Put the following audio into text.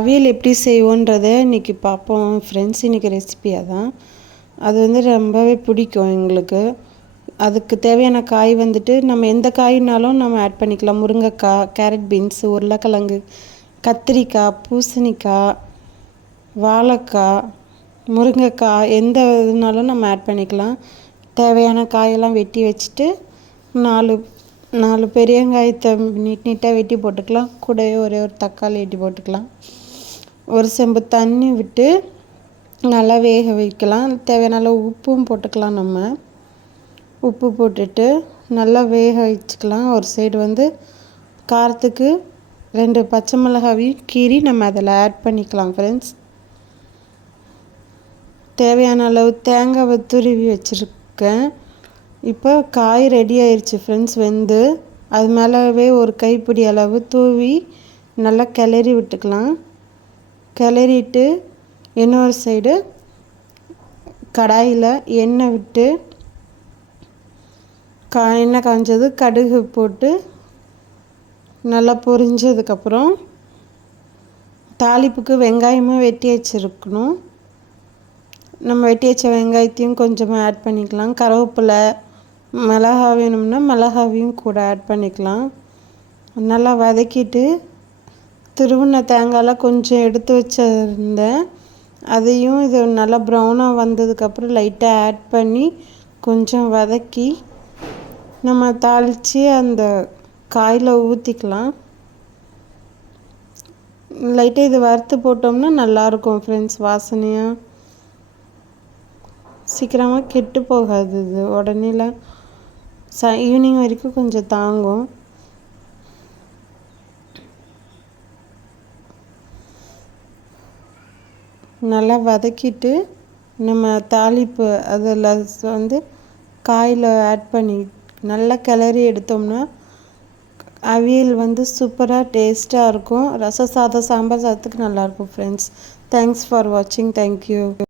அவியல் எப்படி செய்வோன்றதை இன்றைக்கி பார்ப்போம். ஃப்ரெண்ட்ஸ் இன்றைக்கி ரெசிபியாக தான் அது வந்து ரொம்பவே பிடிக்கும் எங்களுக்கு. அதுக்கு தேவையான காய் வந்துட்டு நம்ம எந்த காய்னாலும் நம்ம ஆட் பண்ணிக்கலாம். முருங்கைக்காய் கேரட் பீன்ஸு உருளைக்கிழங்கு கத்திரிக்காய் பூசணிக்காய் வாழைக்காய் முருங்கைக்காய் எந்த இதுனாலும் நம்ம ஆட் பண்ணிக்கலாம். தேவையான காயெல்லாம் வெட்டி வச்சுட்டு நாலு நாலு பெரியங்காயத்தை நீட் நீட்டாக வெட்டி போட்டுக்கலாம். கூடவே ஒரே ஒரு தக்காளி வெட்டி போட்டுக்கலாம். ஒரு செம்பு தண்ணி விட்டு நல்லா வேக வைக்கலாம். தேவையான அளவு உப்பும் போட்டுக்கலாம் நம்ம. உப்பு போட்டுட்டு நல்லா வேக வச்சுக்கலாம். ஒரு சைடு வந்து காரத்துக்கு ரெண்டு பச்சை மிளகாவையும் கீறி நம்ம அதில் ஆட் பண்ணிக்கலாம் ஃப்ரெண்ட்ஸ் தேவையான அளவு தேங்காவை துருவி வச்சுருக்கேன். இப்போ காய் ரெடி ஆயிடுச்சு ஃப்ரெண்ட்ஸ் வெந்து அது மேலவே ஒரு கைப்பிடி அளவு தூவி நல்லா கிளறி விட்டுக்கலாம். கிளறிட்டு இன்னொரு சைடு கடாயில் எண்ணெய் விட்டு கா எண்ணெய் காஞ்சது கடுகு போட்டு நல்லா பொரிஞ்சதுக்கப்புறம் தாளிப்புக்கு வெங்காயமும் வெட்டி வச்சுருக்கணும். நம்ம வெட்டி வச்ச வெங்காயத்தையும் கொஞ்சமாக ஆட் பண்ணிக்கலாம். கருவேப்பிலை மிளகா வேணும்னா மிளகாவையும் கூட ஆட் பண்ணிக்கலாம். நல்லா வதக்கிட்டு திருவுண்ண தேங்காயெலாம் கொஞ்சம் எடுத்து வச்சுருந்தேன். அதையும் இது நல்லா ப்ரௌனாக வந்ததுக்கப்புறம் லைட்டாக ஆட் பண்ணி கொஞ்சம் வதக்கி நம்ம தாளித்து அந்த காயில் ஊற்றிக்கலாம் லைட்டாக இது வறுத்து போட்டோம்னா நல்லாயிருக்கும் ஃப்ரெண்ட்ஸ் வாசனையாக சீக்கிரமாக கெட்டு போகாது இது. உடனேலாம் ச ஈவினிங் வரைக்கும் கொஞ்சம் தாங்கும். நல்லா வதக்கிட்டு நம்ம தாளிப்பு அதில் வந்து காயில் ஆட் பண்ணி நல்லா கிளறி எடுத்தோம்னா அவியல் வந்து சூப்பராக டேஸ்ட்டாக இருக்கும். ரச சாதம் சாம்பார் சாதத்துக்கு நல்லாயிருக்கும் ஃப்ரெண்ட்ஸ் தேங்க்ஸ் ஃபார் வாட்சிங் தேங்க்யூ